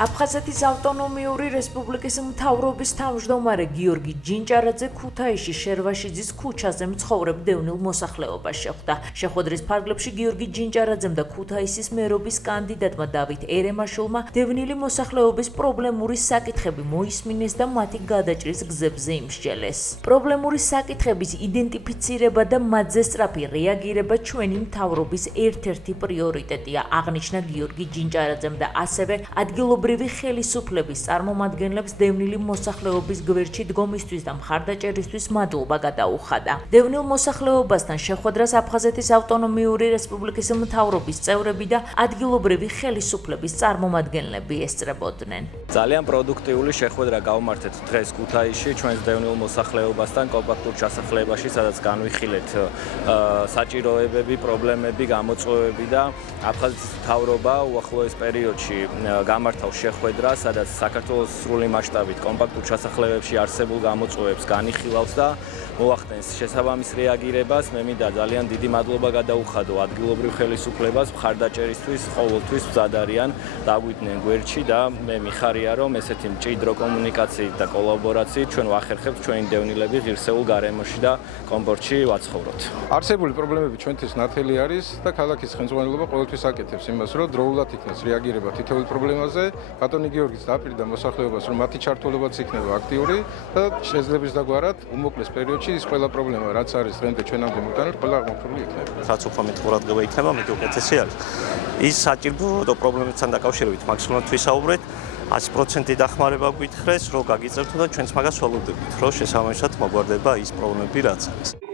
აფხაზეთის ავტონომიური რესპუბლიკის მთავრობის თავმჯდომარე გიორგი ჯინჭარაძე ქუთაისში შერვაშიძის ქუჩაზე მცხოვრებ დევნილ მოსახლეობას შეხვდა. შეხვედრის ფარგლებში გიორგი ჯინჭარაძემ და ქუთაისის მერობის კანდიდატმა დავით ერემაშვილმა დევნილი მოსახლეობის პრობლემური საკითხები მოისმინეს და მათი გადაჭრის გზებზე იმსჯელეს. პრობლემური საკითხების იდენტიფიცირება და მათზე სწრაფი რეაგირება ჩვენი მთავრობის ერთ-ერთი პრიორიტეტია, აღნიშნა გიორგი ჯინჭარაძემ და ასევე ადგილობრივი ხელისუფლების წარმომადგენლებს დევნილი მოსახლეობის გვერდში დგომისთვის და მხარდაჭერისთვის მადლობა გადაუხადა. დევნილ მოსახლეობასთან შეხვედრას აფხაზეთის ავტონომიური რესპუბლიკის მთავრობის წევრები და ადგილობრივი ხელისუფლების წარმომადგენლები ესწრებოდნენ. ძალიან პროდუქტიული შეხვედრა გავმართეთ დღეს ქუთაისში ჩვენს დევნილ მოსახლეობასთან კომპაქტურ ჩასახლებაში, სადაც განვიხილეთ საჭიროებები, პრობლემები, გამოწვევები და აფხაზეთის მთავრობა უახლოეს პერიოდში გამართავს შეხვედრა, სადაც საქართველოს სრული მასშტაბით კომპაქტურ ჩასახლებებში არსებულ გამოწვევებს განიხილავს და მოახდენს შესაბამის რეაგირებას. მე მინდა ძალიან დიდი მადლობა გადაუხადო ადგილობრივ ხელისუფლებას მხარდაჭერისთვის, ყოველთვის მზად არიან დაგვიდნენ გვერდში და მე მიხარია, რომ ესეთი მჭიდრო კომუნიკაციით და კოლაბორაციით ჩვენ ვახერხებთ ჩვენი დევნილები ღირსეულ გარემოში და კომფორტში ვაცხოვროთ. არსებული პრობლემები ჩვენთვის ნათელი არის და ქალაქის ხელმძღვანელობა ყოველთვის აკეთებს იმას, რომ დროულად იქნას რეაგირება თითოეულ პრობლემაზე. ბატონი გიორგის დაპირდა მოსახლეობას, რომ მათი ჩართულებაც იქნება აქტიური და შეძლებს დაგვარად უმოკლეს პერიოდში ის ყველა პრობლემა, რაც არის დღემდე ჩვენამდე მოტანილი, ყველა აღმოფხვრული იქნება. რაც უფრო მეტ ყურადღება იქნება, მეტი უკეთესი არის. ის საჭირო პრობლემებთან დაკავშირებით მაქსიმალურად ვისაუბრეთ. 100% დახმარება გვითხრეს, რომ გაგიწევთ და ჩვენც მაგას ველოდებით, რომ შესაბამისად მოგვარდება ის პრობლემები, რაც არის.